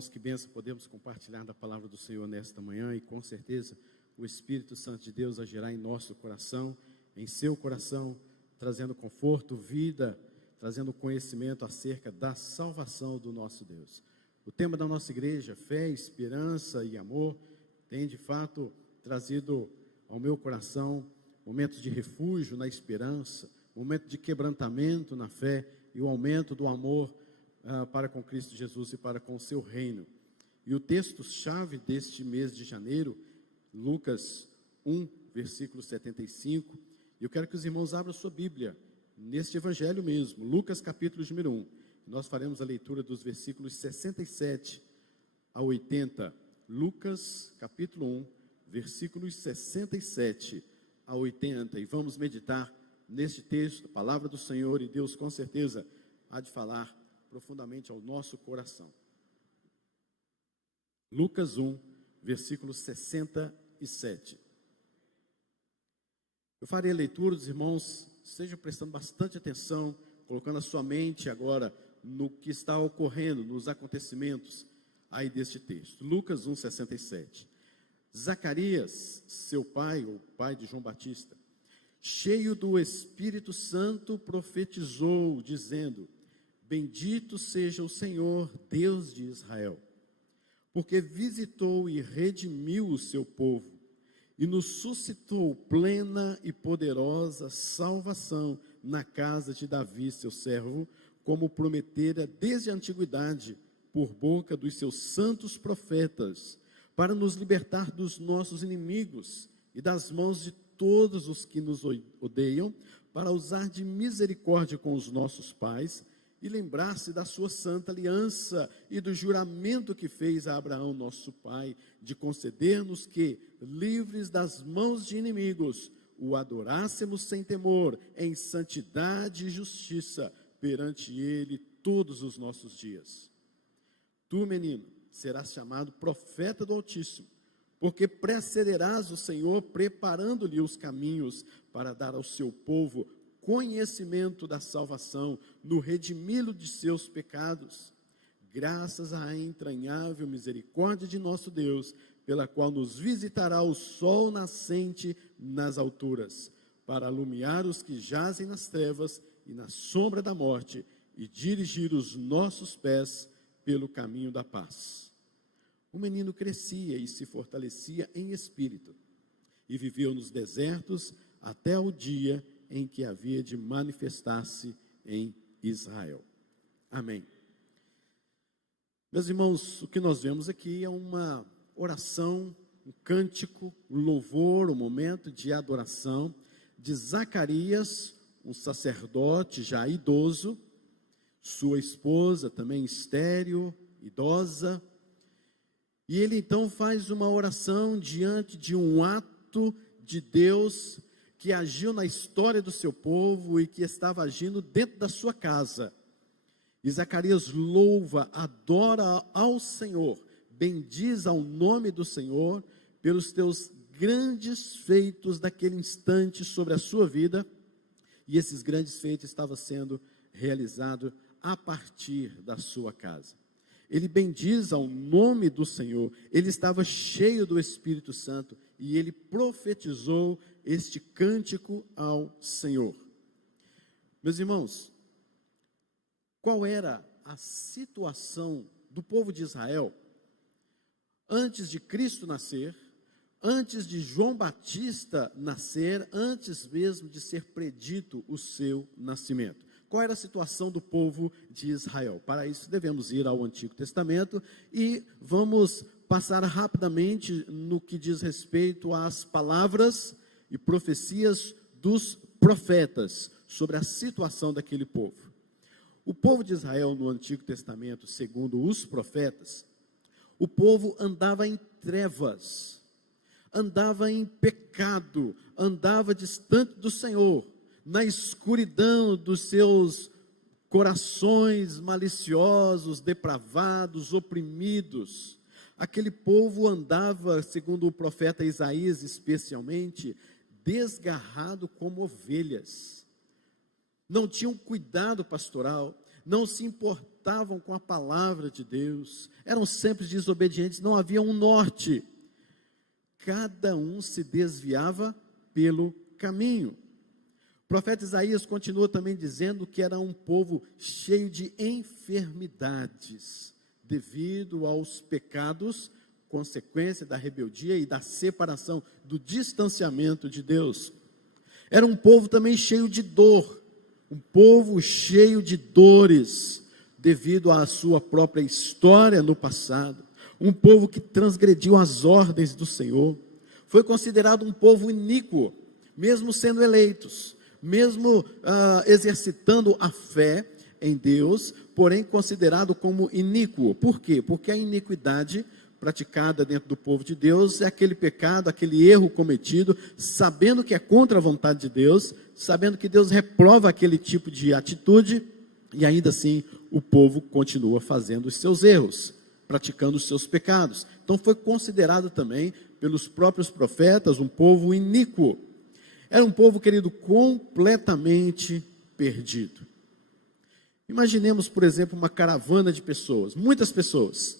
Irmãos, que bênção podemos compartilhar da palavra do Senhor nesta manhã e com certeza o Espírito Santo de Deus agirá em nosso coração, em seu coração, trazendo conforto, vida, trazendo conhecimento acerca da salvação do nosso Deus. O tema da nossa igreja, fé, esperança e amor, tem de fato trazido ao meu coração momentos de refúgio na esperança, momento de quebrantamento na fé e o aumento do amor para com Cristo Jesus e para com o seu reino. E o texto-chave deste mês de janeiro, Lucas 1, versículo 75, eu quero que os irmãos abram sua Bíblia, neste evangelho mesmo, Lucas capítulo número 1, nós faremos a leitura dos versículos 67 a 80, Lucas capítulo 1, versículos 67 a 80, e vamos meditar neste texto, a palavra do Senhor, e Deus com certeza há de falar profundamente ao nosso coração. Lucas 1, versículo 67. Eu farei a leitura, os irmãos estejam prestando bastante atenção, colocando a sua mente agora no que está ocorrendo, nos acontecimentos aí deste texto. Lucas 1, 67. Zacarias, seu pai, o pai de João Batista, cheio do Espírito Santo, profetizou, dizendo: Bendito seja o Senhor, Deus de Israel, porque visitou e redimiu o seu povo, e nos suscitou plena e poderosa salvação na casa de Davi, seu servo, como prometera desde a antiguidade, por boca dos seus santos profetas, para nos libertar dos nossos inimigos e das mãos de todos os que nos odeiam, para usar de misericórdia com os nossos pais, e lembrar-se da sua santa aliança e do juramento que fez a Abraão, nosso pai, de conceder-nos que, livres das mãos de inimigos, o adorássemos sem temor, em santidade e justiça, perante ele todos os nossos dias. Tu, menino, serás chamado profeta do Altíssimo, porque precederás o Senhor, preparando-lhe os caminhos para dar ao seu povo conhecimento da salvação, no redimi-lo de seus pecados, graças à entranhável misericórdia de nosso Deus, pela qual nos visitará o sol nascente nas alturas, para alumiar os que jazem nas trevas e na sombra da morte, e dirigir os nossos pés pelo caminho da paz. O menino crescia e se fortalecia em espírito, e viveu nos desertos até o dia em que havia de manifestar-se em Israel. Amém. Meus irmãos, o que nós vemos aqui é uma oração, um cântico, um louvor, um momento de adoração de Zacarias, um sacerdote já idoso, sua esposa também estéril, idosa, e ele então faz uma oração diante de um ato de Deus que agiu na história do seu povo e que estava agindo dentro da sua casa. E Zacarias louva, adora ao Senhor, bendiz ao nome do Senhor pelos teus grandes feitos daquele instante sobre a sua vida, e esses grandes feitos estavam sendo realizados a partir da sua casa. Ele bendiz ao nome do Senhor, ele estava cheio do Espírito Santo, e ele profetizou este cântico ao Senhor. Meus irmãos, qual era a situação do povo de Israel antes de Cristo nascer, antes de João Batista nascer, antes mesmo de ser predito o seu nascimento? Qual era a situação do povo de Israel? Para isso devemos ir ao Antigo Testamento e vamos passar rapidamente no que diz respeito às palavras e profecias dos profetas sobre a situação daquele povo. O povo de Israel no Antigo Testamento, segundo os profetas, o povo andava em trevas, andava em pecado, andava distante do Senhor, na escuridão dos seus corações maliciosos, depravados, oprimidos. Aquele povo andava, segundo o profeta Isaías especialmente, desgarrado como ovelhas. Não tinham cuidado pastoral, não se importavam com a palavra de Deus, eram sempre desobedientes, não havia um norte. Cada um se desviava pelo caminho. O profeta Isaías continua também dizendo que era um povo cheio de enfermidades, devido aos pecados, consequência da rebeldia e da separação, do distanciamento de Deus. Era um povo também cheio de dor, um povo cheio de dores, devido à sua própria história no passado. Um povo que transgrediu as ordens do Senhor. Foi considerado um povo iníquo, mesmo sendo eleitos, mesmo exercitando a fé em Deus, porém considerado como iníquo. Por quê? Porque a iniquidade praticada dentro do povo de Deus é aquele pecado, aquele erro cometido, sabendo que é contra a vontade de Deus, sabendo que Deus reprova aquele tipo de atitude, e ainda assim o povo continua fazendo os seus erros, praticando os seus pecados. Então foi considerado também pelos próprios profetas um povo iníquo. Era um povo, querido, completamente perdido. Imaginemos, por exemplo, uma caravana de pessoas, muitas pessoas,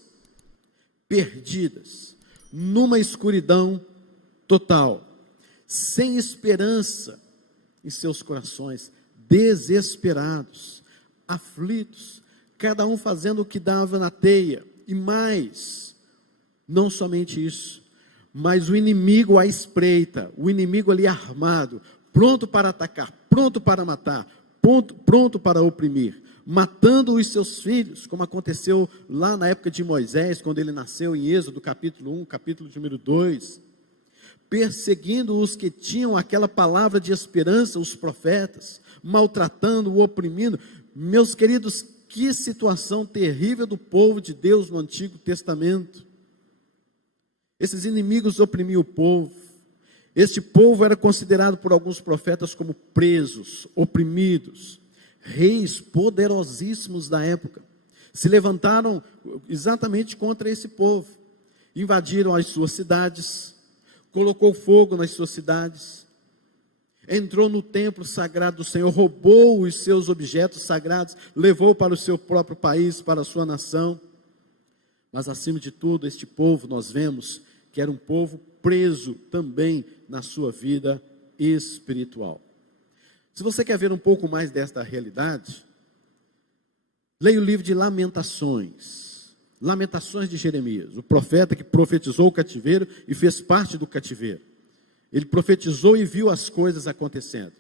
perdidas, numa escuridão total, sem esperança em seus corações, desesperados, aflitos, cada um fazendo o que dava na teia, e mais, não somente isso, mas o inimigo à espreita, o inimigo ali armado, pronto para atacar, pronto para matar, pronto para oprimir, matando os seus filhos, como aconteceu lá na época de Moisés, quando ele nasceu em Êxodo capítulo 1, capítulo número 2, perseguindo os que tinham aquela palavra de esperança, os profetas, maltratando, oprimindo. Meus queridos, que situação terrível do povo de Deus no Antigo Testamento. Esses inimigos oprimiam o povo. Este povo era considerado por alguns profetas como presos, oprimidos. Reis poderosíssimos da época se levantaram exatamente contra esse povo, invadiram as suas cidades, colocou fogo nas suas cidades, entrou no templo sagrado do Senhor, roubou os seus objetos sagrados, levou para o seu próprio país, para a sua nação. Mas acima de tudo, este povo, nós vemos que era um povo preso também na sua vida espiritual. Se você quer ver um pouco mais desta realidade, leia o livro de Lamentações, Lamentações de Jeremias, o profeta que profetizou o cativeiro e fez parte do cativeiro. Ele profetizou e viu as coisas acontecendo.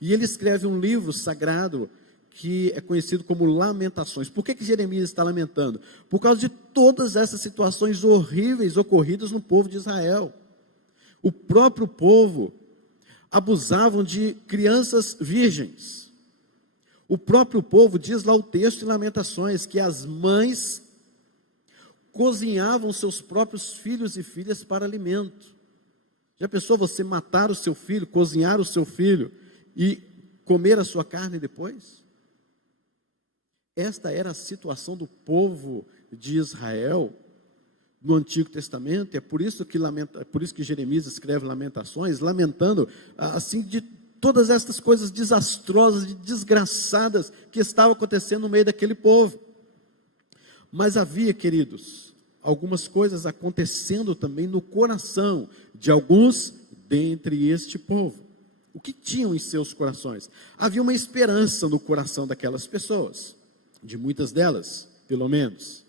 E ele escreve um livro sagrado que é conhecido como Lamentações. Por que Jeremias está lamentando? Por causa de todas essas situações horríveis ocorridas no povo de Israel. O próprio povo abusavam de crianças virgens. O próprio povo, diz lá o texto de Lamentações, que as mães cozinhavam seus próprios filhos e filhas para alimento. Já pensou você matar o seu filho, cozinhar o seu filho e comer a sua carne depois? Esta era a situação do povo de Israel no Antigo Testamento. É por isso que Jeremias escreve Lamentações, lamentando assim de todas estas coisas desastrosas e desgraçadas que estavam acontecendo no meio daquele povo. Mas havia, queridos, algumas coisas acontecendo também no coração de alguns dentre este povo. O que tinham em seus corações? Havia uma esperança no coração daquelas pessoas, de muitas delas, pelo menos.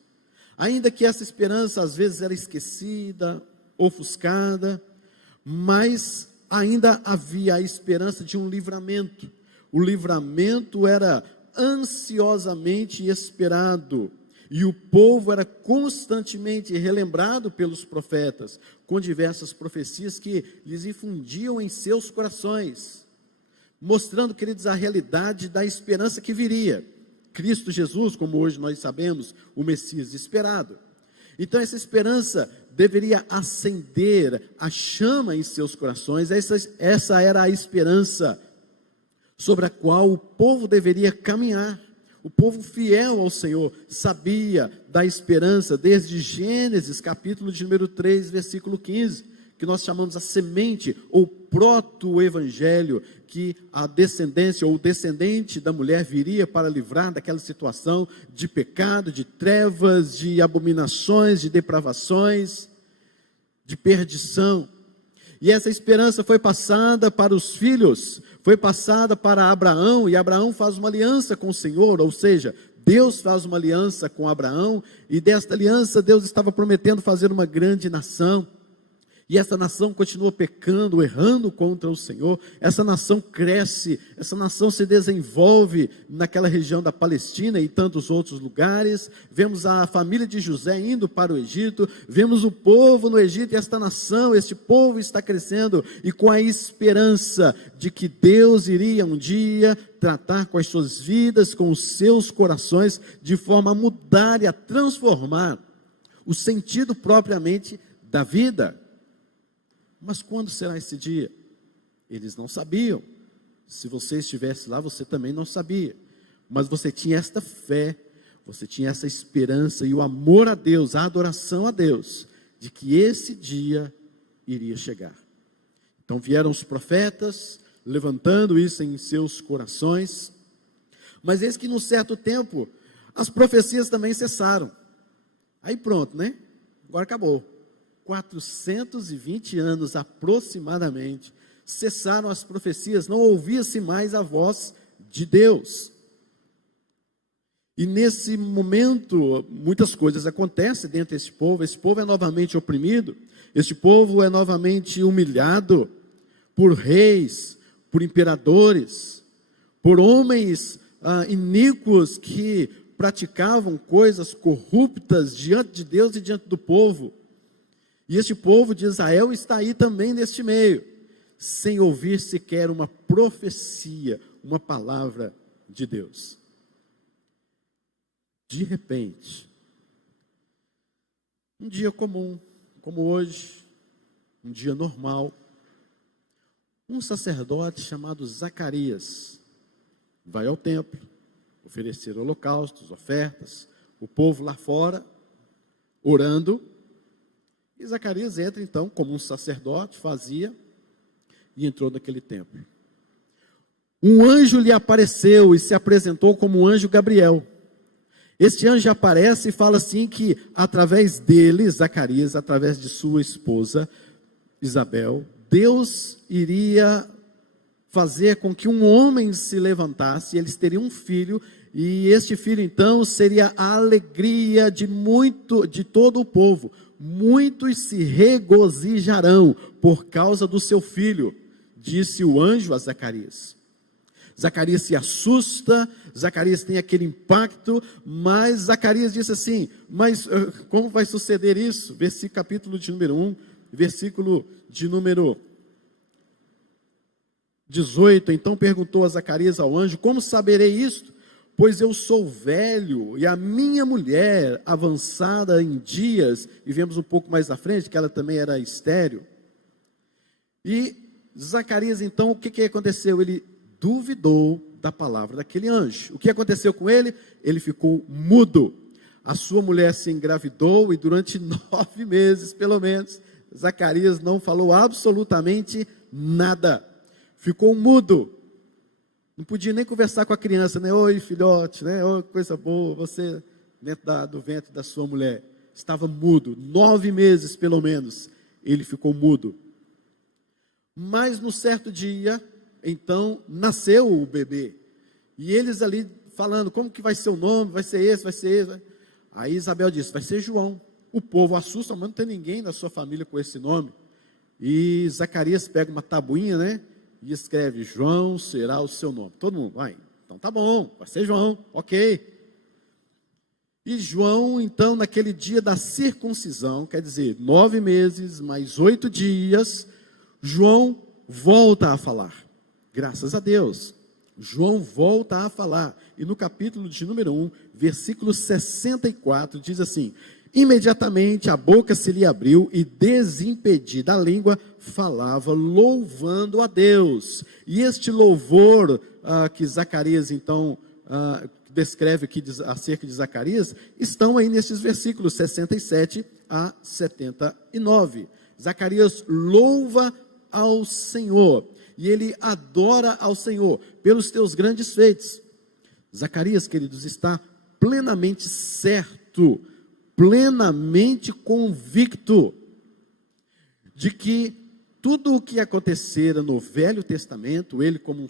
Ainda que essa esperança às vezes era esquecida, ofuscada, mas ainda havia a esperança de um livramento. O livramento era ansiosamente esperado, e o povo era constantemente relembrado pelos profetas, com diversas profecias que lhes infundiam em seus corações, mostrando, queridos, a realidade da esperança que viria. Cristo Jesus, como hoje nós sabemos, o Messias esperado. Então essa esperança deveria acender a chama em seus corações. Essa era a esperança sobre a qual o povo deveria caminhar. O povo fiel ao Senhor sabia da esperança desde Gênesis, capítulo de número 3, versículo 15, que nós chamamos a semente ou proto-evangelho, que a descendência ou o descendente da mulher viria para livrar daquela situação de pecado, de trevas, de abominações, de depravações, de perdição. E essa esperança foi passada para os filhos, foi passada para Abraão, e Abraão faz uma aliança com o Senhor, ou seja, Deus faz uma aliança com Abraão, e desta aliança Deus estava prometendo fazer uma grande nação. E essa nação continua pecando, errando contra o Senhor. Essa nação cresce, essa nação se desenvolve naquela região da Palestina e tantos outros lugares. Vemos a família de José indo para o Egito, vemos o povo no Egito, e esta nação, este povo está crescendo, e com a esperança de que Deus iria um dia tratar com as suas vidas, com os seus corações, de forma a mudar e a transformar o sentido propriamente da vida. Mas quando será esse dia? Eles não sabiam. Se você estivesse lá, você também não sabia. Mas você tinha esta fé, você tinha essa esperança e o amor a Deus, a adoração a Deus, de que esse dia iria chegar. Então vieram os profetas, levantando isso em seus corações. Mas eis que num certo tempo, as profecias também cessaram. Aí pronto, né? Agora acabou. 420 anos aproximadamente, cessaram as profecias, não ouvia-se mais a voz de Deus. E nesse momento, muitas coisas acontecem dentro desse povo. Esse povo é novamente oprimido, este povo é novamente humilhado por reis, por imperadores, por homens iníquos que praticavam coisas corruptas diante de Deus e diante do povo. E este povo de Israel está aí também neste meio, sem ouvir sequer uma profecia, uma palavra de Deus. De repente, um dia comum, como hoje, um dia normal, um sacerdote chamado Zacarias vai ao templo, oferecer holocaustos, ofertas, o povo lá fora, orando. E Zacarias entra então, como um sacerdote fazia, e entrou naquele templo. Um anjo lhe apareceu e se apresentou como o anjo Gabriel. Este anjo aparece e fala assim que, através dele, Zacarias, através de sua esposa, Isabel, Deus iria fazer com que um homem se levantasse, eles teriam um filho, e este filho então seria a alegria de todo o povo. Muitos se regozijarão por causa do seu filho, disse o anjo a Zacarias. Zacarias se assusta, Zacarias tem aquele impacto, mas Zacarias disse assim, mas como vai suceder isso? Capítulo de número 1, versículo de número 18, então perguntou a Zacarias ao anjo, como saberei isto? Pois eu sou velho, e a minha mulher, avançada em dias, e vemos um pouco mais à frente, que ela também era estéril. E Zacarias, então, o que aconteceu? Ele duvidou da palavra daquele anjo. O que aconteceu com ele? Ele ficou mudo. A sua mulher se engravidou, e durante 9 meses, pelo menos, Zacarias não falou absolutamente nada. Ficou mudo. Não podia nem conversar com a criança, né? Oi, filhote, né? Oi, coisa boa, você dentro do ventre da sua mulher. Estava mudo, 9 meses pelo menos, ele ficou mudo. Mas no certo dia, então, nasceu o bebê. E eles ali falando, como que vai ser o nome? Vai ser esse, vai ser esse. Aí Isabel disse, vai ser João. O povo assusta, mas não tem ninguém da sua família com esse nome. E Zacarias pega uma tabuinha, né? E escreve, João será o seu nome. Todo mundo, vai, então tá bom, vai ser João, ok. E João, então, naquele dia da circuncisão, quer dizer, 9 meses, mais 8 dias, João volta a falar. Graças a Deus, João volta a falar. E no capítulo de número 1, versículo 64, diz assim, imediatamente a boca se lhe abriu e desimpedida a língua falava louvando a Deus. E este louvor que Zacarias então descreve aqui acerca de Zacarias, estão aí nesses versículos 67 a 79. Zacarias louva ao Senhor, e ele adora ao Senhor pelos teus grandes feitos. Zacarias, queridos, está plenamente certo, plenamente convicto de que tudo o que acontecera no Velho Testamento, ele como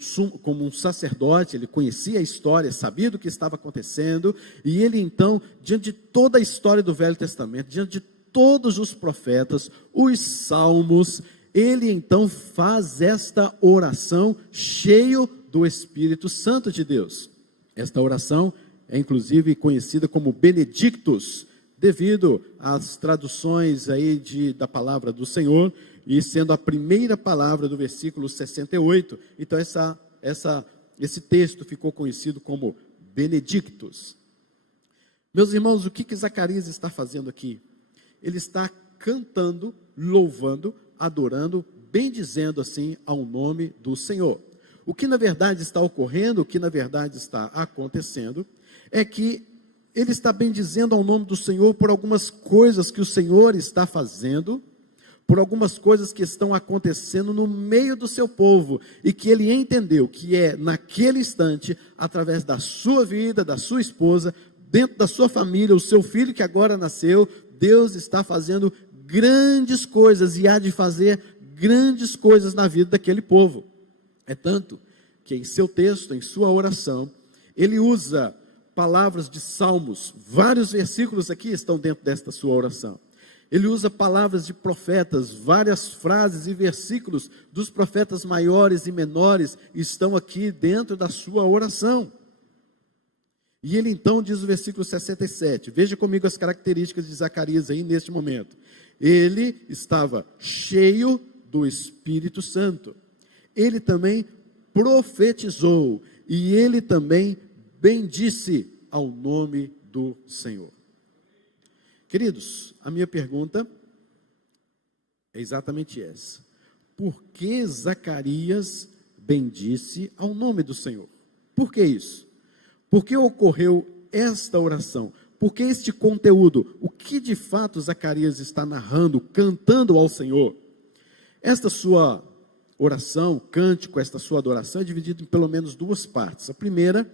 um sacerdote, ele conhecia a história, sabia do que estava acontecendo, e ele então, diante de toda a história do Velho Testamento, diante de todos os profetas, os salmos, ele então faz esta oração cheio do Espírito Santo de Deus. Esta oração é inclusive conhecida como Benedictus, devido às traduções aí da palavra do Senhor, e sendo a primeira palavra do versículo 68, então esse texto ficou conhecido como Benedictus. Meus irmãos, o que Zacarias está fazendo aqui? Ele está cantando, louvando, adorando, bendizendo assim ao nome do Senhor. O que na verdade está ocorrendo, o que na verdade está acontecendo, é que ele está bendizendo ao nome do Senhor por algumas coisas que o Senhor está fazendo, por algumas coisas que estão acontecendo no meio do seu povo, e que ele entendeu que é naquele instante, através da sua vida, da sua esposa, dentro da sua família, o seu filho que agora nasceu, Deus está fazendo grandes coisas, e há de fazer grandes coisas na vida daquele povo. É tanto que em seu texto, em sua oração, ele usa palavras de salmos, vários versículos aqui estão dentro desta sua oração. Ele usa palavras de profetas, várias frases e versículos dos profetas maiores e menores estão aqui dentro da sua oração. E ele então diz o versículo 67, veja comigo as características de Zacarias aí neste momento. Ele estava cheio do Espírito Santo. Ele também profetizou e ele também bendisse ao nome do Senhor. Queridos, a minha pergunta é exatamente essa. Por que Zacarias bendisse ao nome do Senhor? Por que isso? Por que ocorreu esta oração? Por que este conteúdo? O que de fato Zacarias está narrando, cantando ao Senhor? Esta sua oração, cântico, esta sua adoração é dividida em pelo menos duas partes. A primeira,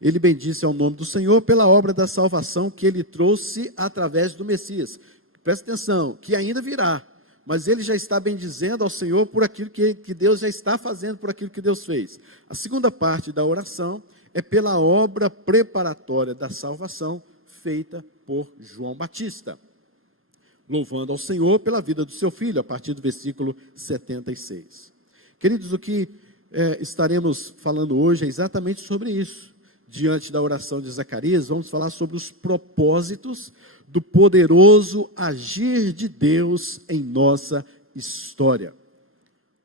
ele bendisse ao nome do Senhor pela obra da salvação que ele trouxe através do Messias. Presta atenção, que ainda virá, mas ele já está bendizendo ao Senhor por aquilo que Deus já está fazendo, por aquilo que Deus fez. A segunda parte da oração é pela obra preparatória da salvação feita por João Batista, louvando ao Senhor pela vida do seu filho, a partir do versículo 76. Queridos, o que estaremos falando hoje é exatamente sobre isso. Diante da oração de Zacarias, vamos falar sobre os propósitos do poderoso agir de Deus em nossa história.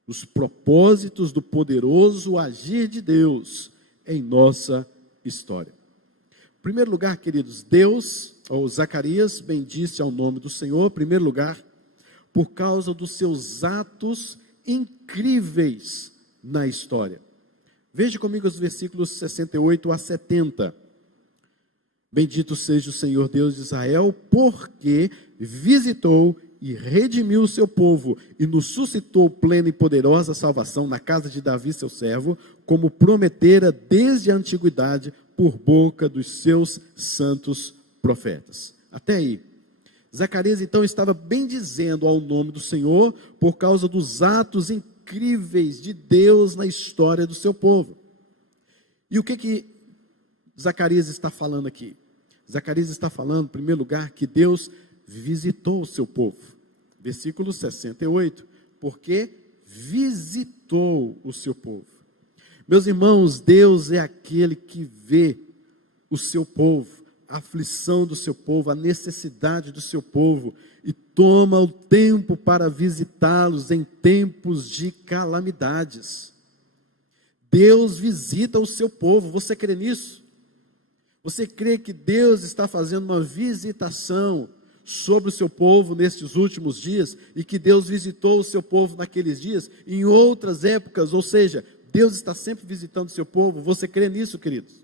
Os propósitos do poderoso agir de Deus em nossa história. Em primeiro lugar, queridos, Zacarias bendisse ao nome do Senhor, em primeiro lugar, por causa dos seus atos incríveis na história. Veja comigo os versículos 68 a 70. Bendito seja o Senhor Deus de Israel, porque visitou e redimiu o seu povo, e nos suscitou plena e poderosa salvação na casa de Davi, seu servo, como prometera desde a antiguidade, por boca dos seus santos profetas. Até aí. Zacarias então estava bendizendo ao nome do Senhor, por causa dos atos incríveis de Deus na história do seu povo. E o que Zacarias está falando aqui? Zacarias está falando, em primeiro lugar, que Deus visitou o seu povo. Versículo 68, porque visitou o seu povo. Meus irmãos, Deus é aquele que vê o seu povo, a aflição do seu povo, a necessidade do seu povo, e toma o tempo para visitá-los em tempos de calamidades. Deus visita o seu povo, você crê nisso? Você crê que Deus está fazendo uma visitação sobre o seu povo nestes últimos dias, e que Deus visitou o seu povo naqueles dias, e em outras épocas, ou seja, Deus está sempre visitando o seu povo? Você crê nisso, queridos?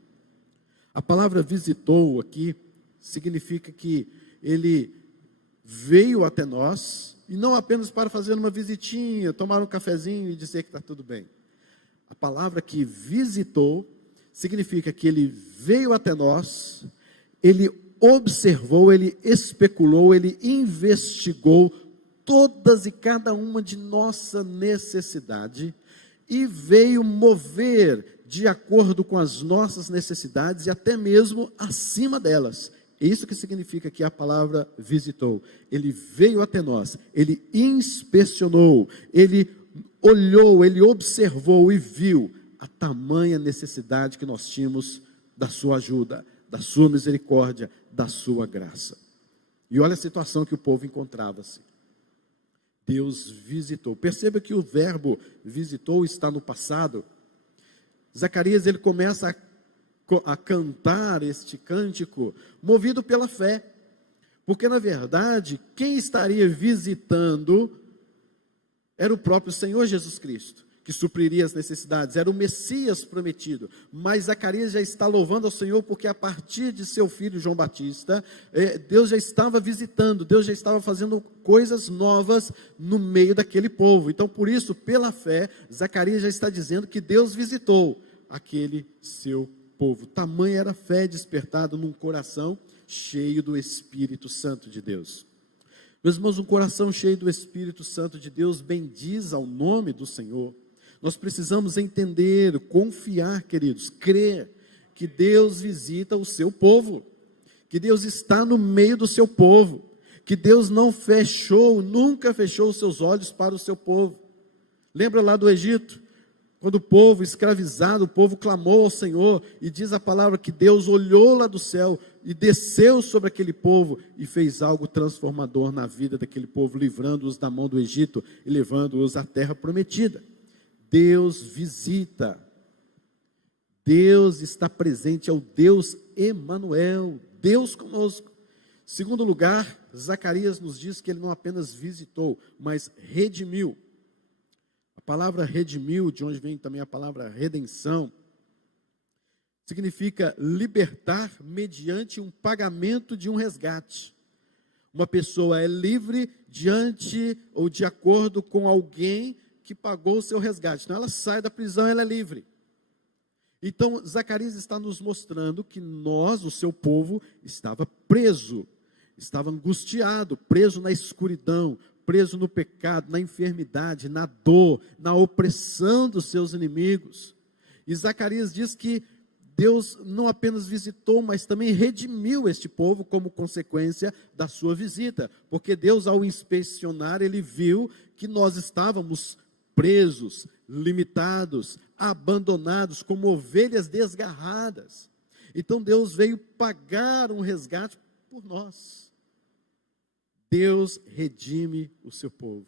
A palavra visitou aqui significa que ele veio até nós e não apenas para fazer uma visitinha, tomar um cafezinho e dizer que está tudo bem. A palavra que visitou significa que ele veio até nós, ele observou, ele especulou, ele investigou todas e cada uma de nossa necessidade e veio mover de acordo com as nossas necessidades e até mesmo acima delas. É isso que significa que a palavra visitou. Ele veio até nós, ele inspecionou, ele olhou, ele observou e viu a tamanha necessidade que nós tínhamos da sua ajuda, da sua misericórdia, da sua graça. E olha a situação que o povo encontrava-se. Deus visitou. Perceba que o verbo visitou está no passado. Zacarias, ele começa a cantar este cântico movido pela fé, porque na verdade quem estaria visitando era o próprio Senhor Jesus Cristo, que supriria as necessidades, era o Messias prometido. Mas Zacarias já está louvando ao Senhor porque a partir de seu filho João Batista, Deus já estava visitando, Deus já estava fazendo coisas novas no meio daquele povo. Então por isso, pela fé, Zacarias já está dizendo que Deus visitou aquele seu povo. Tamanha era a fé despertada num coração cheio do Espírito Santo de Deus. Meus irmãos, um coração cheio do Espírito Santo de Deus bendiz ao nome do Senhor. Nós precisamos entender, confiar, queridos, crer que Deus visita o seu povo, que Deus está no meio do seu povo, que Deus não fechou, nunca fechou os seus olhos para o seu povo. Lembra lá do Egito? Quando o povo escravizado, o povo clamou ao Senhor, e diz a palavra que Deus olhou lá do céu e desceu sobre aquele povo e fez algo transformador na vida daquele povo, livrando-os da mão do Egito e levando-os à terra prometida. Deus visita, Deus está presente, é o Deus Emanuel, Deus conosco. Segundo lugar, Zacarias nos diz que ele não apenas visitou, mas redimiu. A palavra redimiu, de onde vem também a palavra redenção, significa libertar mediante um pagamento de um resgate. Uma pessoa é livre diante ou de acordo com alguém que pagou o seu resgate. Então ela sai da prisão, ela é livre. Então Zacarias está nos mostrando que nós, o seu povo, estava preso, estava angustiado, preso na escuridão, preso no pecado, na enfermidade, na dor, na opressão dos seus inimigos. E Zacarias diz que Deus não apenas visitou, mas também redimiu este povo como consequência da sua visita, porque Deus, ao inspecionar, ele viu que nós estávamos presos, limitados, abandonados, como ovelhas desgarradas. Então Deus veio pagar um resgate por nós. Deus redime o seu povo.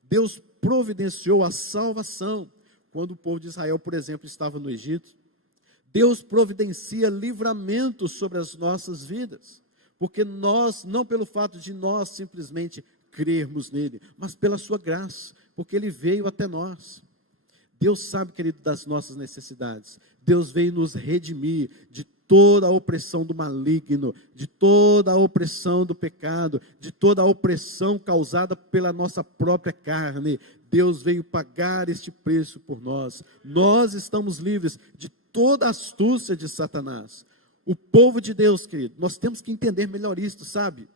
Deus providenciou a salvação. Quando o povo de Israel, por exemplo, estava no Egito, Deus providencia livramento sobre as nossas vidas, porque nós, não pelo fato de nós simplesmente crermos nele, mas pela sua graça, porque ele veio até nós. Deus sabe, querido, das nossas necessidades. Deus veio nos redimir de toda a opressão do maligno, de toda a opressão do pecado, de toda a opressão causada pela nossa própria carne. Deus veio pagar este preço por nós. Nós estamos livres de toda a astúcia de Satanás. O povo de Deus, querido, nós temos que entender melhor isto, sabe?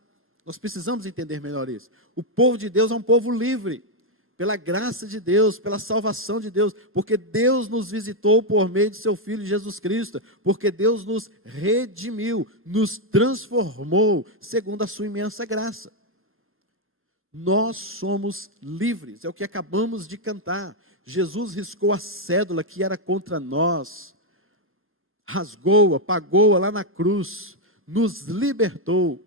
Nós precisamos entender melhor isso. O povo de Deus é um povo livre, pela graça de Deus, pela salvação de Deus, porque Deus nos visitou por meio de seu Filho Jesus Cristo, porque Deus nos redimiu, nos transformou, segundo a sua imensa graça. Nós somos livres, é o que acabamos de cantar. Jesus riscou a cédula que era contra nós, rasgou-a, pagou-a lá na cruz, nos libertou.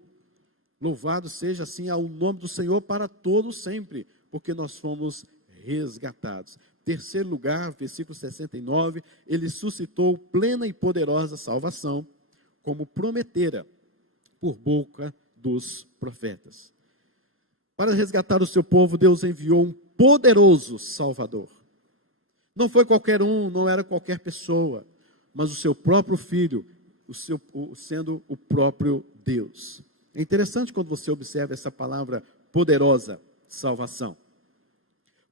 Louvado seja assim ao nome do Senhor para todos sempre, porque nós fomos resgatados. Terceiro lugar, versículo 69, ele suscitou plena e poderosa salvação, como prometera por boca dos profetas. Para resgatar o seu povo, Deus enviou um poderoso Salvador. Não foi qualquer um, não era qualquer pessoa, mas o seu próprio Filho, sendo o próprio Deus. É interessante quando você observa essa palavra poderosa, salvação.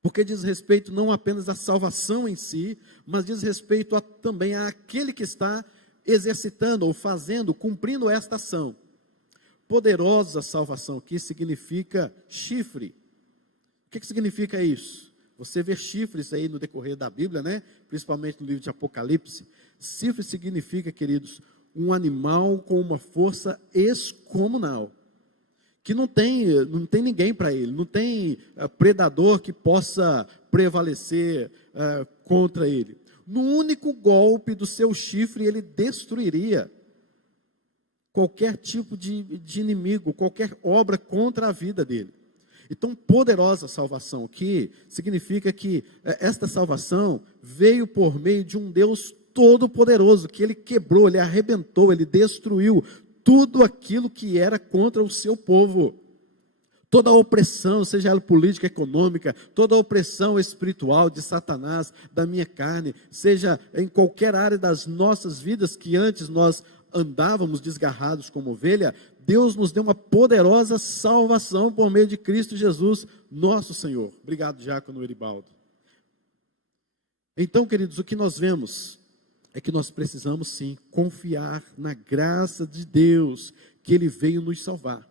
Porque diz respeito não apenas à salvação em si, mas diz respeito também àquele que está exercitando ou fazendo, cumprindo esta ação. Poderosa salvação, que significa chifre. O que significa isso? Você vê chifres aí no decorrer da Bíblia, né? Principalmente no livro de Apocalipse. Chifre significa, queridos, um animal com uma força excomunal, que não tem ninguém para ele, não tem predador que possa prevalecer contra ele. No único golpe do seu chifre, ele destruiria qualquer tipo de inimigo, qualquer obra contra a vida dele. Então, poderosa salvação, que significa que esta salvação veio por meio de um Deus todo-poderoso, que ele quebrou, ele arrebentou, ele destruiu tudo aquilo que era contra o seu povo. Toda a opressão, seja ela política, econômica, toda a opressão espiritual de Satanás, da minha carne, seja em qualquer área das nossas vidas que antes nós andávamos desgarrados como ovelha, Deus nos deu uma poderosa salvação por meio de Cristo Jesus, nosso Senhor. Obrigado, Diácono Eribaldo. Então, queridos, o que nós vemos é que nós precisamos sim confiar na graça de Deus, que Ele veio nos salvar.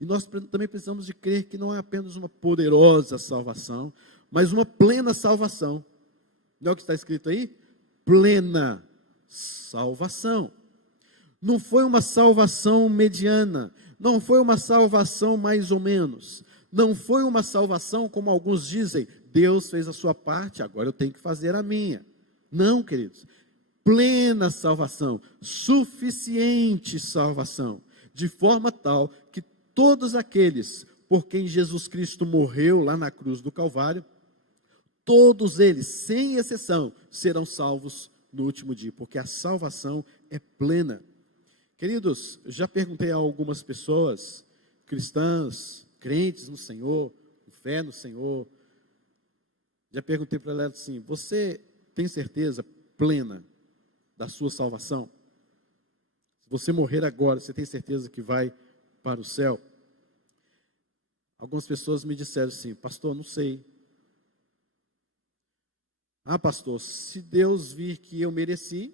E nós também precisamos de crer que não é apenas uma poderosa salvação, mas uma plena salvação. Não é o que está escrito aí? Plena salvação. Não foi uma salvação mediana, não foi uma salvação mais ou menos, não foi uma salvação como alguns dizem, Deus fez a sua parte, agora eu tenho que fazer a minha. Não, queridos. Plena salvação, suficiente salvação, de forma tal que todos aqueles por quem Jesus Cristo morreu lá na cruz do Calvário, todos eles, sem exceção, serão salvos no último dia, porque a salvação é plena. Queridos, já perguntei a algumas pessoas, cristãs, crentes no Senhor, com fé no Senhor, já perguntei para ela assim, você tem certeza plena da sua salvação? Se você morrer agora, você tem certeza que vai para o céu? Algumas pessoas me disseram assim, pastor, não sei. Ah, pastor, se Deus vir que eu mereci.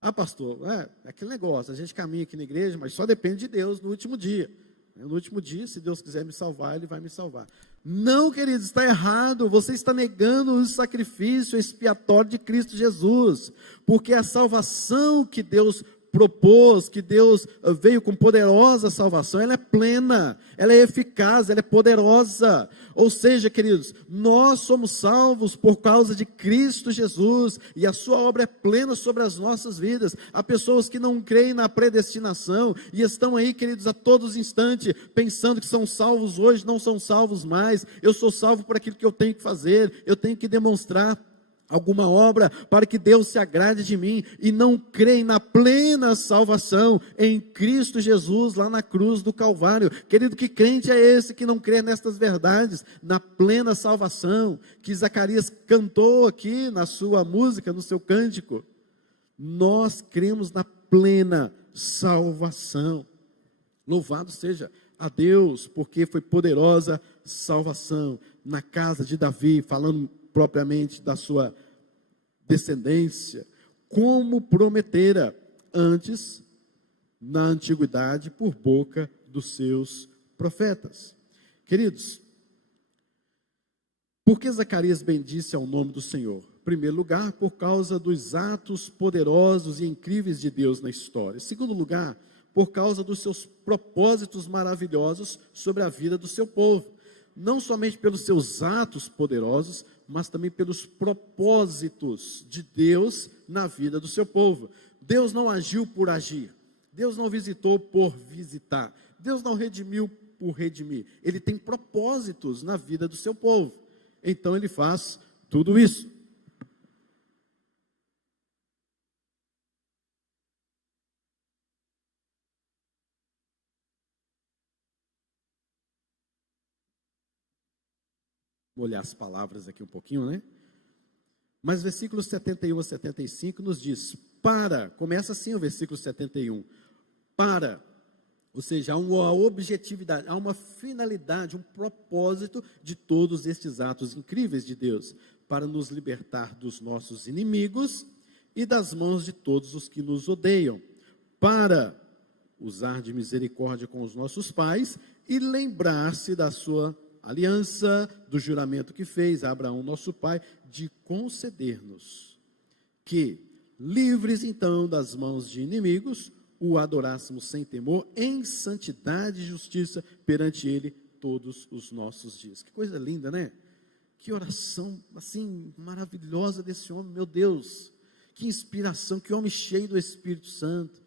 Ah, pastor, é aquele negócio, a gente caminha aqui na igreja, mas só depende de Deus no último dia. No último dia, se Deus quiser me salvar, Ele vai me salvar. Não, queridos, está errado, você está negando o sacrifício expiatório de Cristo Jesus, porque a salvação que Deus propôs, que Deus veio com poderosa salvação, ela é plena, ela é eficaz, ela é poderosa. Ou seja, queridos, nós somos salvos por causa de Cristo Jesus, e a sua obra é plena sobre as nossas vidas. Há pessoas que não creem na predestinação, e estão aí, queridos, a todos os instantes, pensando que são salvos hoje, não são salvos mais. Eu sou salvo por aquilo que eu tenho que fazer, eu tenho que demonstrar alguma obra para que Deus se agrade de mim, e não creem na plena salvação em Cristo Jesus, lá na cruz do Calvário. Querido, que crente é esse que não crê nestas verdades, na plena salvação, que Zacarias cantou aqui na sua música, no seu cântico? Nós cremos na plena salvação. Louvado seja a Deus, porque foi poderosa salvação na casa de Davi, falando propriamente da sua descendência, como prometera antes, na antiguidade, por boca dos seus profetas. Queridos, por que Zacarias bendisse ao nome do Senhor? Em primeiro lugar, por causa dos atos poderosos e incríveis de Deus na história. Em segundo lugar, por causa dos seus propósitos maravilhosos sobre a vida do seu povo. Não somente pelos seus atos poderosos, mas também pelos propósitos de Deus na vida do seu povo. Deus não agiu por agir, Deus não visitou por visitar, Deus não redimiu por redimir. Ele tem propósitos na vida do seu povo, então Ele faz tudo isso. Vou olhar as palavras aqui um pouquinho, né? Mas versículos 71 a 75 nos diz, começa assim o versículo 71, Ou seja, há uma objetividade, há uma finalidade, um propósito de todos estes atos incríveis de Deus, para nos libertar dos nossos inimigos e das mãos de todos os que nos odeiam, para usar de misericórdia com os nossos pais e lembrar-se da sua aliança, do juramento que fez a Abraão, nosso pai, de conceder-nos que, livres então das mãos de inimigos, o adorássemos sem temor, em santidade e justiça perante ele todos os nossos dias. Que coisa linda, né? Que oração assim maravilhosa desse homem, meu Deus, que inspiração, que homem cheio do Espírito Santo,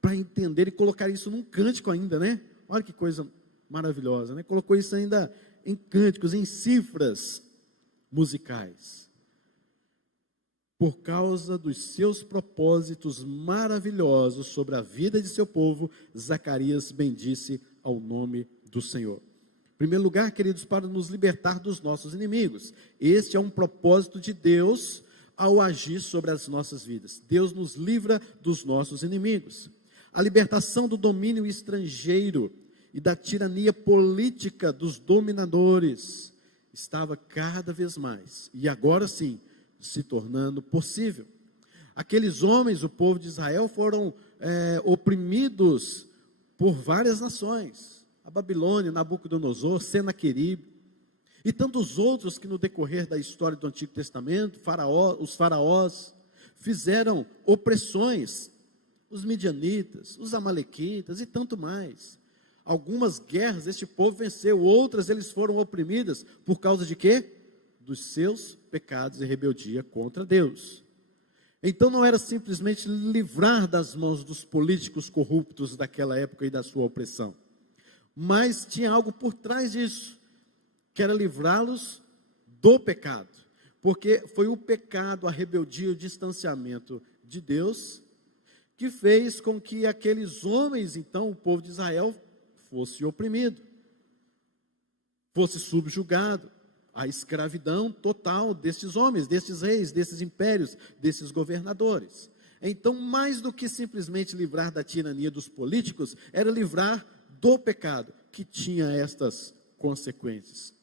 para entender e colocar isso num cântico ainda, né? Olha que coisa maravilhosa, né? Colocou isso ainda em cânticos, em cifras musicais. Por causa dos seus propósitos maravilhosos sobre a vida de seu povo, Zacarias bendisse ao nome do Senhor. Em primeiro lugar, queridos, para nos libertar dos nossos inimigos. Este é um propósito de Deus ao agir sobre as nossas vidas. Deus nos livra dos nossos inimigos. A libertação do domínio estrangeiro e da tirania política dos dominadores estava cada vez mais, e agora sim, se tornando possível. Aqueles homens, o povo de Israel, foram oprimidos por várias nações, a Babilônia, Nabucodonosor, Senaqueribe, e tantos outros que no decorrer da história do Antigo Testamento, os faraós, fizeram opressões, os midianitas, os amalequitas e tanto mais. Algumas guerras este povo venceu, outras eles foram oprimidas, por causa de quê? Dos seus pecados e rebeldia contra Deus. Então não era simplesmente livrar das mãos dos políticos corruptos daquela época e da sua opressão, mas tinha algo por trás disso, que era livrá-los do pecado, porque foi o pecado, a rebeldia, o distanciamento de Deus, que fez com que aqueles homens, então o povo de Israel, fosse oprimido, fosse subjugado, a escravidão total desses homens, desses reis, desses impérios, desses governadores. Então, mais do que simplesmente livrar da tirania dos políticos, era livrar do pecado, que tinha estas consequências.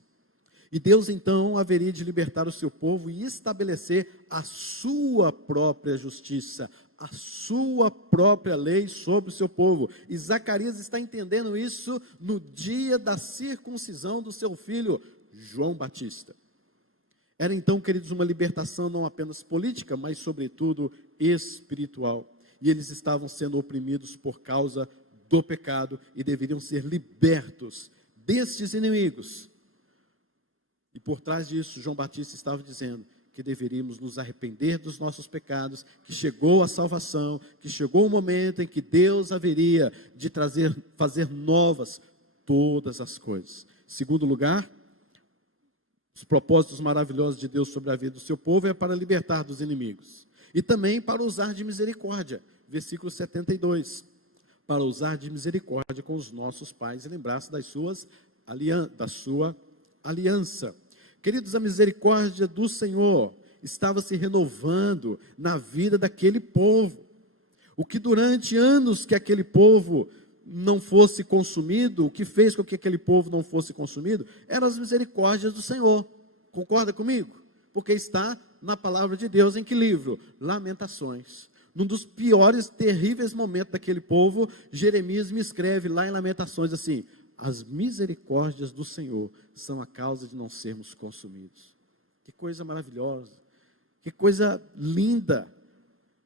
E Deus então haveria de libertar o seu povo e estabelecer a sua própria justiça, a sua própria lei sobre o seu povo. E Zacarias está entendendo isso no dia da circuncisão do seu filho, João Batista. Era então, queridos, uma libertação não apenas política, mas sobretudo espiritual. E eles estavam sendo oprimidos por causa do pecado e deveriam ser libertos destes inimigos. E por trás disso, João Batista estava dizendo que deveríamos nos arrepender dos nossos pecados, que chegou a salvação, que chegou o momento em que Deus haveria de fazer novas todas as coisas. Segundo lugar, os propósitos maravilhosos de Deus sobre a vida do seu povo é para libertar dos inimigos. E também para usar de misericórdia. Versículo 72. Para usar de misericórdia com os nossos pais e lembrar-se da sua aliança. Queridos, a misericórdia do Senhor estava se renovando na vida daquele povo. O que durante anos que aquele povo não fosse consumido, o que fez com que aquele povo não fosse consumido, eram as misericórdias do Senhor. Concorda comigo? Porque está na palavra de Deus em que livro? Lamentações. Num dos piores, terríveis momentos daquele povo, Jeremias me escreve lá em Lamentações assim: as misericórdias do Senhor são a causa de não sermos consumidos. Que coisa maravilhosa, que coisa linda,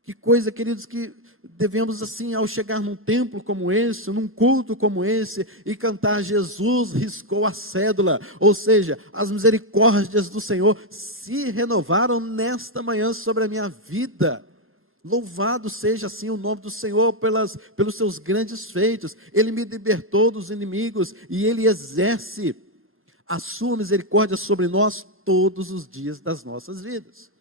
que coisa, queridos, que devemos assim, ao chegar num templo como esse, num culto como esse, e cantar Jesus riscou a cédula, ou seja, as misericórdias do Senhor se renovaram nesta manhã sobre a minha vida. Louvado seja assim o nome do Senhor pelos seus grandes feitos. Ele me libertou dos inimigos e Ele exerce a sua misericórdia sobre nós todos os dias das nossas vidas.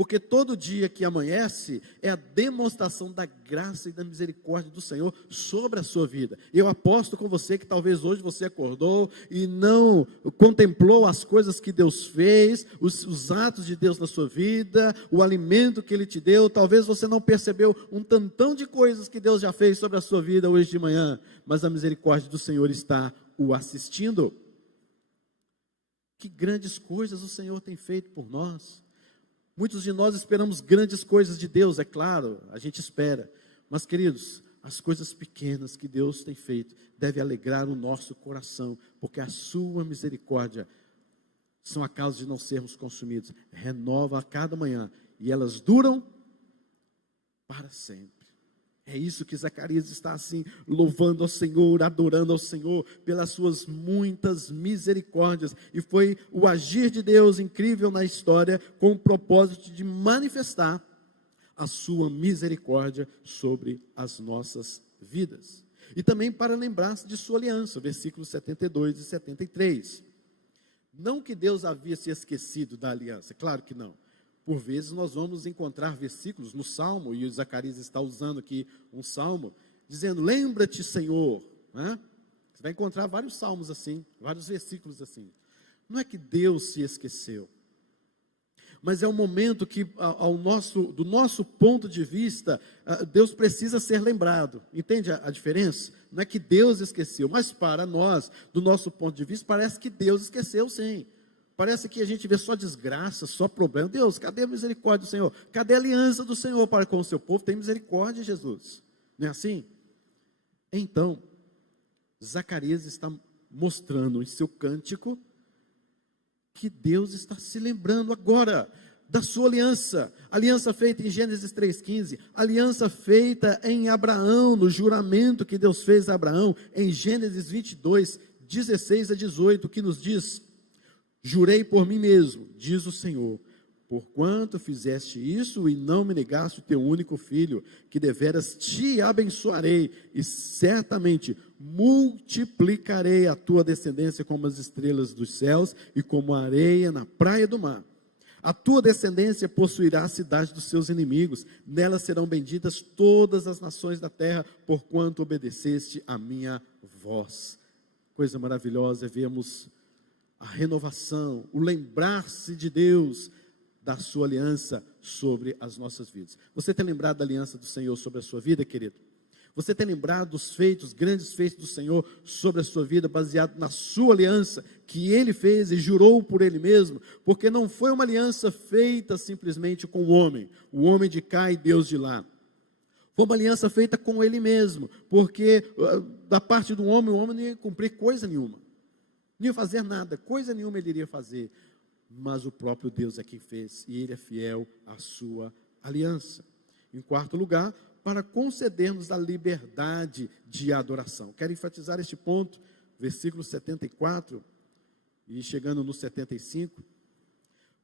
porque todo dia que amanhece é a demonstração da graça e da misericórdia do Senhor sobre a sua vida. Eu aposto com você que talvez hoje você acordou e não contemplou as coisas que Deus fez, os atos de Deus na sua vida, o alimento que Ele te deu. Talvez você não percebeu um tantão de coisas que Deus já fez sobre a sua vida hoje de manhã, mas a misericórdia do Senhor está o assistindo. Que grandes coisas o Senhor tem feito por nós. Muitos de nós esperamos grandes coisas de Deus, é claro, a gente espera. Mas, queridos, as coisas pequenas que Deus tem feito devem alegrar o nosso coração, porque a sua misericórdia são a causa de não sermos consumidos. Renova a cada manhã e elas duram para sempre. É isso que Zacarias está assim, louvando ao Senhor, adorando ao Senhor, pelas suas muitas misericórdias. E foi o agir de Deus incrível na história, com o propósito de manifestar a sua misericórdia sobre as nossas vidas. E também para lembrar-se de sua aliança, versículos 72 e 73. Não que Deus havia se esquecido da aliança, claro que não. Por vezes nós vamos encontrar versículos no Salmo, e o Zacarias está usando aqui um Salmo, dizendo, lembra-te, Senhor, né? Você vai encontrar vários salmos assim, vários versículos assim. Não é que Deus se esqueceu, mas é um momento que, do nosso ponto de vista, Deus precisa ser lembrado. Entende a diferença? Não é que Deus esqueceu, mas para nós, do nosso ponto de vista, parece que Deus esqueceu sim. Parece que a gente vê só desgraça, só problema. Deus, cadê a misericórdia do Senhor? Cadê a aliança do Senhor para com o seu povo? Tem misericórdia, Jesus. Não é assim? Então, Zacarias está mostrando em seu cântico que Deus está se lembrando agora da sua aliança. Aliança feita em Gênesis 3,15. Aliança feita em Abraão, no juramento que Deus fez a Abraão, em Gênesis 22, 16 a 18, que nos diz... Jurei por mim mesmo, diz o Senhor, porquanto fizeste isso e não me negaste o teu único filho, que deveras te abençoarei e certamente multiplicarei a tua descendência como as estrelas dos céus e como a areia na praia do mar. A tua descendência possuirá a cidade dos seus inimigos, nela serão benditas todas as nações da terra, porquanto obedeceste a minha voz. Coisa maravilhosa é vermos a renovação, o lembrar-se de Deus, da sua aliança sobre as nossas vidas. Você tem lembrado da aliança do Senhor sobre a sua vida, querido? Você tem lembrado dos feitos, grandes feitos do Senhor sobre a sua vida, baseado na sua aliança, que Ele fez e jurou por Ele mesmo, porque não foi uma aliança feita simplesmente com o homem de cá e Deus de lá. Foi uma aliança feita com Ele mesmo, porque da parte do homem, o homem não ia cumprir coisa nenhuma. Não ia fazer nada, coisa nenhuma ele iria fazer, mas o próprio Deus é quem fez, e Ele é fiel à sua aliança. Em quarto lugar, para conceder-nos a liberdade de adoração. Quero enfatizar este ponto, versículo 74, e chegando no 75,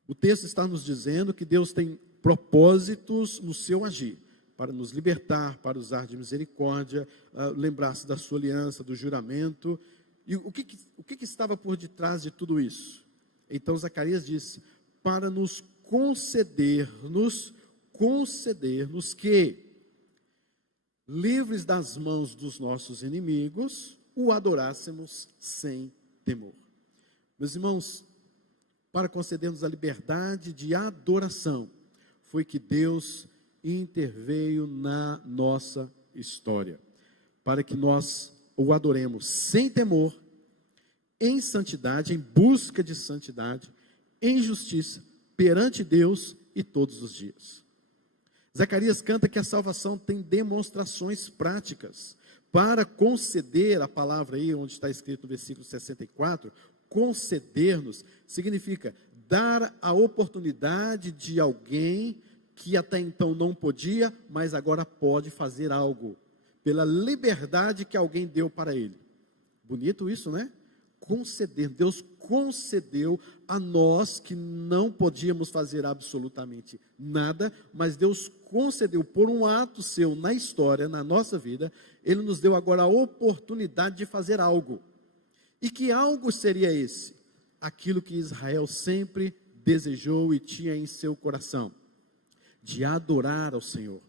o texto está nos dizendo que Deus tem propósitos no seu agir, para nos libertar, para usar de misericórdia, lembrar-se da sua aliança, do juramento. E o que estava por detrás de tudo isso? Então Zacarias disse, para nos concedermos que, livres das mãos dos nossos inimigos, o adorássemos sem temor. Meus irmãos, para concedermos a liberdade de adoração, foi que Deus interveio na nossa história, para que nós o adoremos sem temor, em santidade, em busca de santidade, em justiça, perante Deus e todos os dias. Zacarias canta que a salvação tem demonstrações práticas. Para conceder, a palavra aí, onde está escrito no versículo 64, conceder-nos, significa dar a oportunidade de alguém que até então não podia, mas agora pode fazer algo, pela liberdade que alguém deu para ele. Bonito isso, né? Conceder, Deus concedeu a nós que não podíamos fazer absolutamente nada, mas Deus concedeu por um ato seu na história, na nossa vida, Ele nos deu agora a oportunidade de fazer algo. E que algo seria esse? Aquilo que Israel sempre desejou e tinha em seu coração: de adorar ao Senhor.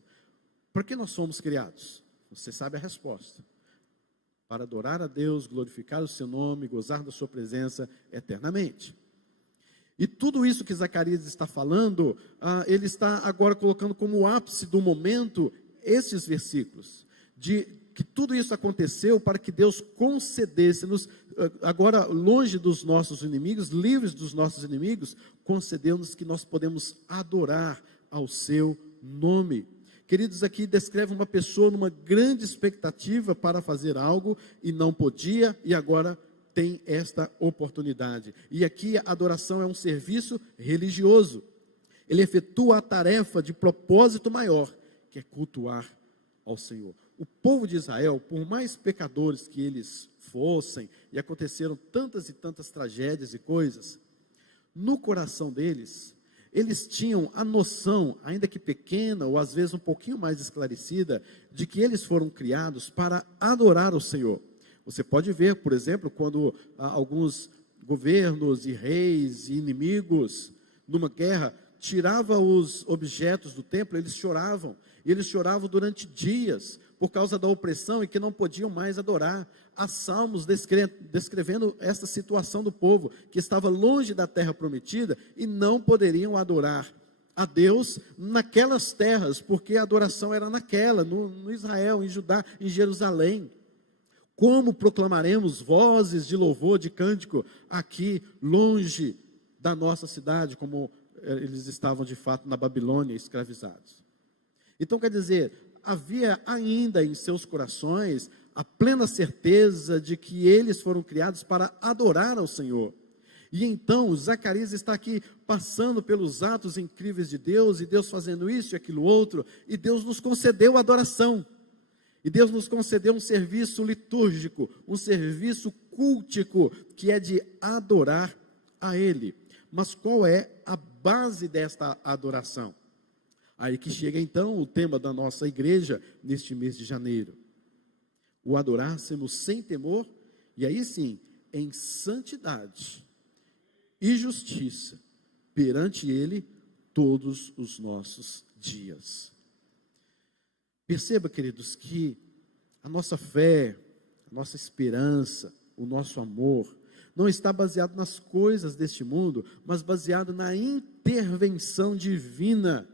Por que nós fomos criados? Você sabe a resposta. Para adorar a Deus, glorificar o seu nome, gozar da sua presença eternamente. E tudo isso que Zacarias está falando, ele está agora colocando como o ápice do momento esses versículos, de que tudo isso aconteceu para que Deus concedesse-nos, agora longe dos nossos inimigos, livres dos nossos inimigos, concedeu-nos que nós podemos adorar ao seu nome. Queridos, aqui descreve uma pessoa numa grande expectativa para fazer algo e não podia, e agora tem esta oportunidade. E aqui a adoração é um serviço religioso. Ele efetua a tarefa de propósito maior, que é cultuar ao Senhor. O povo de Israel, por mais pecadores que eles fossem, e aconteceram tantas e tantas tragédias e coisas, no coração deles, eles tinham a noção, ainda que pequena, ou às vezes um pouquinho mais esclarecida, de que eles foram criados para adorar o Senhor. Você pode ver, por exemplo, quando alguns governos e reis e inimigos, numa guerra, tiravam os objetos do templo, eles choravam. E eles choravam durante dias, por causa da opressão e que não podiam mais adorar. Há salmos descrevendo essa situação do povo, que estava longe da terra prometida e não poderiam adorar a Deus naquelas terras, porque a adoração era naquela, no Israel, em Judá, em Jerusalém. Como proclamaremos vozes de louvor, de cântico, aqui longe da nossa cidade, como eles estavam de fato na Babilônia, escravizados? Então, quer dizer, havia ainda em seus corações a plena certeza de que eles foram criados para adorar ao Senhor. E então, Zacarias está aqui passando pelos atos incríveis de Deus, e Deus fazendo isso e aquilo outro, e Deus nos concedeu adoração. E Deus nos concedeu um serviço litúrgico, um serviço cultico, que é de adorar a Ele. Mas qual é a base desta adoração? Aí que chega então o tema da nossa igreja neste mês de janeiro. O adorássemos sem temor, e aí sim, em santidade e justiça, perante Ele todos os nossos dias. Perceba, queridos, que a nossa fé, a nossa esperança, o nosso amor, não está baseado nas coisas deste mundo, mas baseado na intervenção divina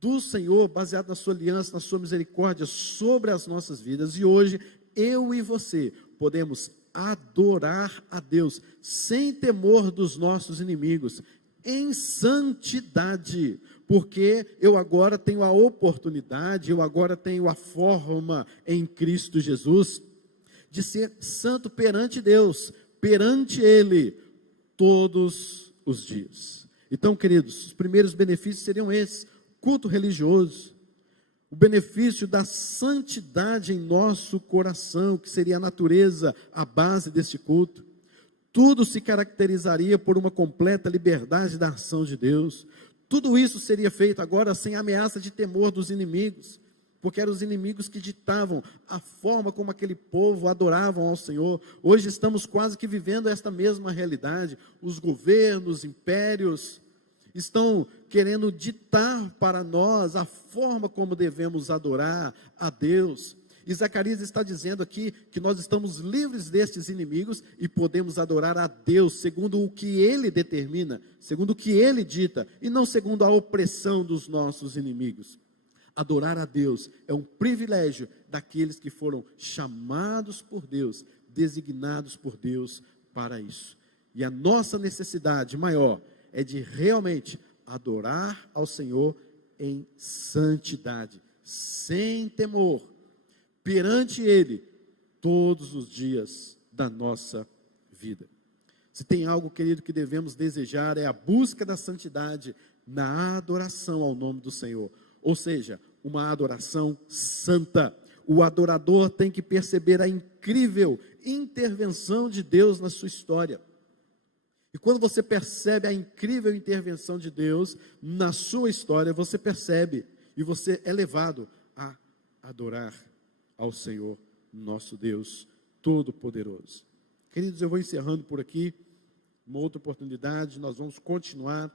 do Senhor, baseado na sua aliança, na sua misericórdia sobre as nossas vidas. E hoje, eu e você podemos adorar a Deus, sem temor dos nossos inimigos, em santidade, porque eu agora tenho a oportunidade, eu agora tenho a forma em Cristo Jesus, de ser santo perante Deus, perante Ele, todos os dias. Então, queridos, os primeiros benefícios seriam esses: culto religioso, o benefício da santidade em nosso coração, que seria a natureza, a base deste culto. Tudo se caracterizaria por uma completa liberdade da ação de Deus. Tudo isso seria feito agora sem ameaça de temor dos inimigos, porque eram os inimigos que ditavam a forma como aquele povo adoravam ao Senhor. Hoje estamos quase que vivendo esta mesma realidade. Os governos, impérios, estão querendo ditar para nós a forma como devemos adorar a Deus. E Zacarias está dizendo aqui que nós estamos livres destes inimigos e podemos adorar a Deus segundo o que Ele determina, segundo o que Ele dita, e não segundo a opressão dos nossos inimigos. Adorar a Deus é um privilégio daqueles que foram chamados por Deus, designados por Deus para isso. E a nossa necessidade maior é de realmente adorar ao Senhor em santidade, sem temor, perante Ele, todos os dias da nossa vida. Se tem algo, querido, que devemos desejar, é a busca da santidade na adoração ao nome do Senhor. Ou seja, uma adoração santa. O adorador tem que perceber a incrível intervenção de Deus na sua história. E quando você percebe a incrível intervenção de Deus na sua história, você percebe e você é levado a adorar ao Senhor, nosso Deus Todo-Poderoso. Queridos, eu vou encerrando por aqui. Uma outra oportunidade, nós vamos continuar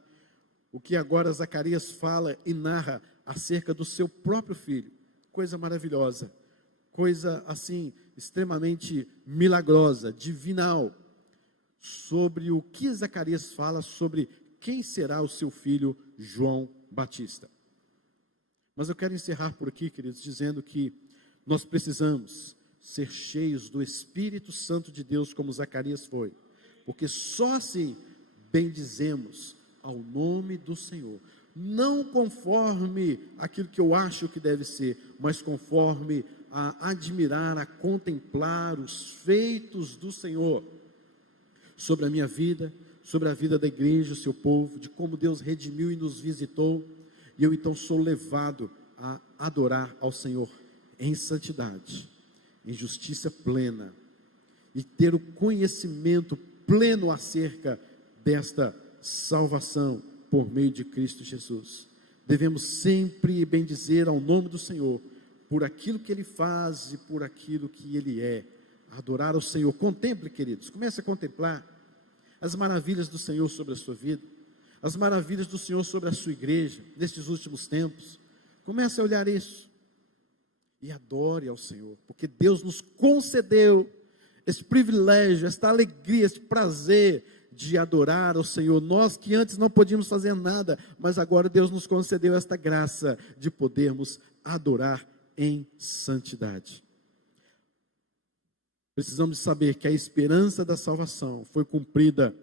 o que agora Zacarias fala e narra acerca do seu próprio filho. Coisa maravilhosa, coisa assim, extremamente milagrosa, divinal, sobre o que Zacarias fala sobre quem será o seu filho João Batista. Mas eu quero encerrar por aqui, queridos, dizendo que nós precisamos ser cheios do Espírito Santo de Deus, como Zacarias foi, porque só assim bendizemos ao nome do Senhor, não conforme aquilo que eu acho que deve ser, mas conforme a admirar, a contemplar os feitos do Senhor sobre a minha vida, sobre a vida da igreja, o seu povo, de como Deus redimiu e nos visitou, e eu então sou levado a adorar ao Senhor em santidade, em justiça plena, e ter o conhecimento pleno acerca desta salvação por meio de Cristo Jesus. Devemos sempre bendizer ao nome do Senhor, por aquilo que Ele faz e por aquilo que Ele é. Adorar ao Senhor. Contemple, queridos, comece a contemplar as maravilhas do Senhor sobre a sua vida, as maravilhas do Senhor sobre a sua igreja, nestes últimos tempos. Comece a olhar isso, e adore ao Senhor, porque Deus nos concedeu esse privilégio, esta alegria, este prazer de adorar ao Senhor. Nós que antes não podíamos fazer nada, mas agora Deus nos concedeu esta graça de podermos adorar em santidade. Precisamos saber que a esperança da salvação foi cumprida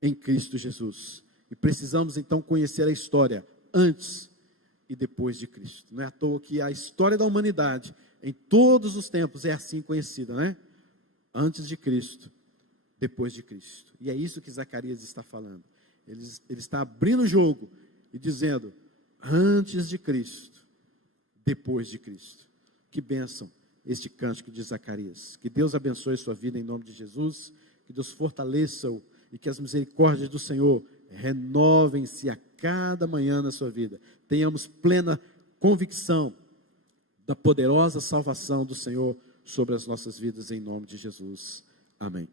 em Cristo Jesus, e precisamos então conhecer a história antes e depois de Cristo. Não é à toa que a história da humanidade em todos os tempos é assim conhecida, né? Antes de Cristo, depois de Cristo. E é isso que Zacarias está falando. Ele está abrindo o jogo e dizendo: antes de Cristo, depois de Cristo. Que bênção este cântico de Zacarias. Que Deus abençoe a sua vida em nome de Jesus, que Deus fortaleça-o e que as misericórdias do Senhor renovem-se a cada manhã na sua vida. Tenhamos plena convicção da poderosa salvação do Senhor sobre as nossas vidas em nome de Jesus. Amém.